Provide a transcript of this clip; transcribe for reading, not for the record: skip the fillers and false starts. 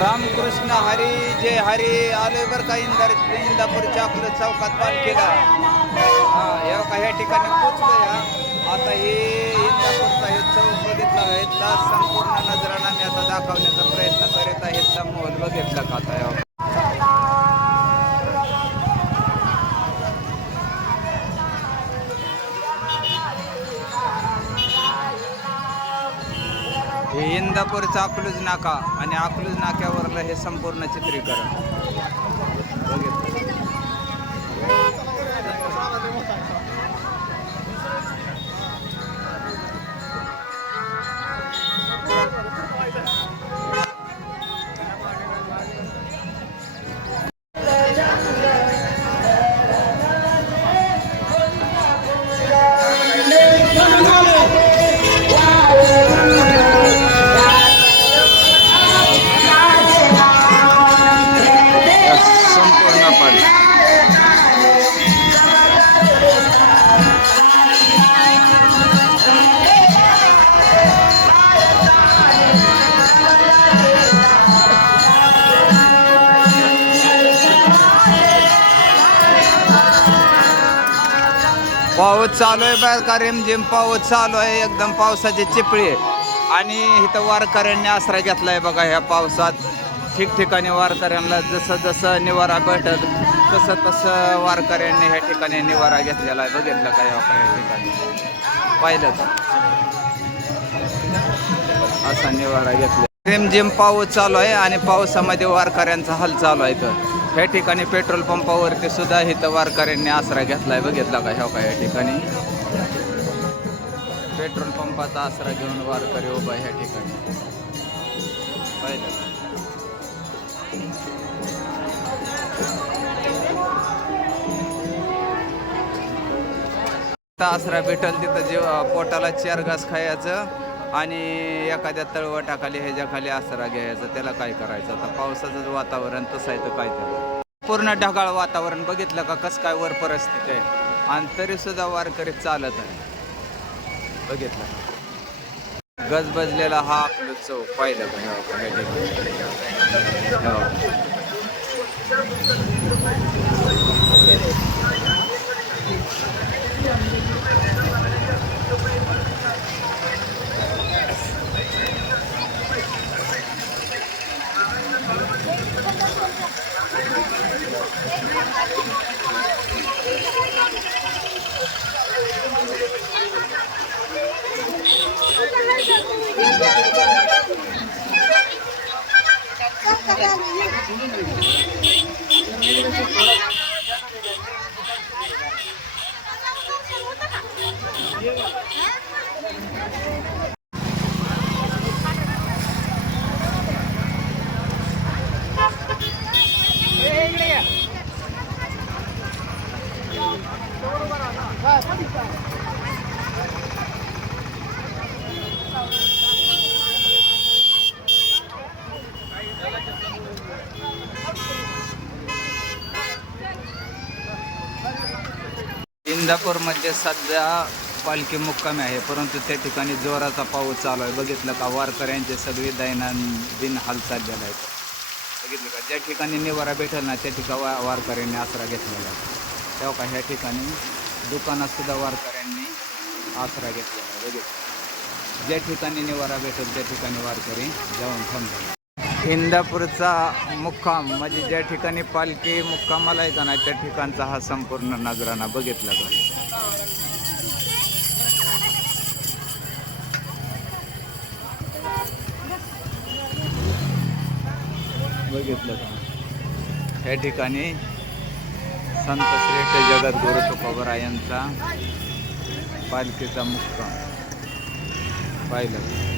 रामकृष्ण हरी जय हरी आलोय बरं का इंदापूरच्या आपलं चौकात पालखीला. ह्या का ह्या ठिकाणी पोचलो या. आता हे इंदापूरचा हे चौक बघितला इथला संपूर्ण नजराणा मी आता दाखवण्याचा प्रयत्न करीत आहे. इथला मोल बघितला का आता या हे इंदापूरचा अकलूज नाका आणि अकलूज नाक्यावरलं हे संपूर्ण चित्रीकरण बघितलं. पाऊस चालू आहे बरं का, रिमझिम पाऊस चालू आहे. एकदम पावसाची चिपळी आणि इथं वारकऱ्यांनी आसरा घेतलाय बघा. ह्या पावसात ठिकठिकाणी वारकऱ्यांना जसं जसं निवारा भेटत तसं तसं वारकऱ्यांनी ह्या ठिकाणी निवारा घेतलेला आहे. बघितलं का या ठिकाणी पाहिलं का असा निवारा घेतला. रिमझिम पाऊस चालू आहे आणि पावसामध्ये वारकऱ्यांचा हाल चालू आहे. तर ह्या ठिकाणी पेट्रोल पंपावरती सुद्धा इथं वारकऱ्यांनी आसरा घेतलाय. बघितला का ह्या का या ठिकाणी पेट्रोल पंपाचा आसरा घेऊन वारकरी उभा ह्या ठिकाणी पाहिलं. आसरा भेटल तिथं जेव्हा पोटाला 4 घास खायचं आणि एखाद्या तळवटाखाली ह्याच्याखाली आसरा घ्यायचा. त्याला काय करायचं आता पावसाचं वातावरण तसं आहे तर काय त्याला पूर्ण ढगाळ वातावरण बघितलं का कसं काय वर परिस्थिती आहे आणि तरी सुद्धा वारकरी चालत आहे. बघितलं गजबजलेला हा आपलं चौक पाहिलं इंदापूरमध्ये सध्या पालखी मुक्कामी आहे, परंतु त्या ठिकाणी जोराचा पाऊस चालू आहे. बघितलं का वारकऱ्यांचे सगळे दैनंदिन हाल चाललेला आहे. बघितलं का ज्या ठिकाणी निवारा भेटेल ना त्या ठिकाणी वारकऱ्यांनी आसरा घेतलेला आहे. तेव्हा का ह्या ठिकाणी दुकानात सुद्धा वारकऱ्यांनी आसरा घेतलेला आहे. बघितलं ज्या ठिकाणी निवारा भेटेल त्या ठिकाणी वारकरी जाऊन थांबले. इंदापूरचा मुक्काम म्हणजे ज्या ठिकाणी पालखी मुक्कामाला येतं ना त्या ठिकाणचा हा संपूर्ण नजराणा बघितला का. बघितलं का ह्या ठिकाणी संत श्रेष्ठ जगद्गुरु तुकोबरा यांचा पालखीचा मुक्काम पाहिलं.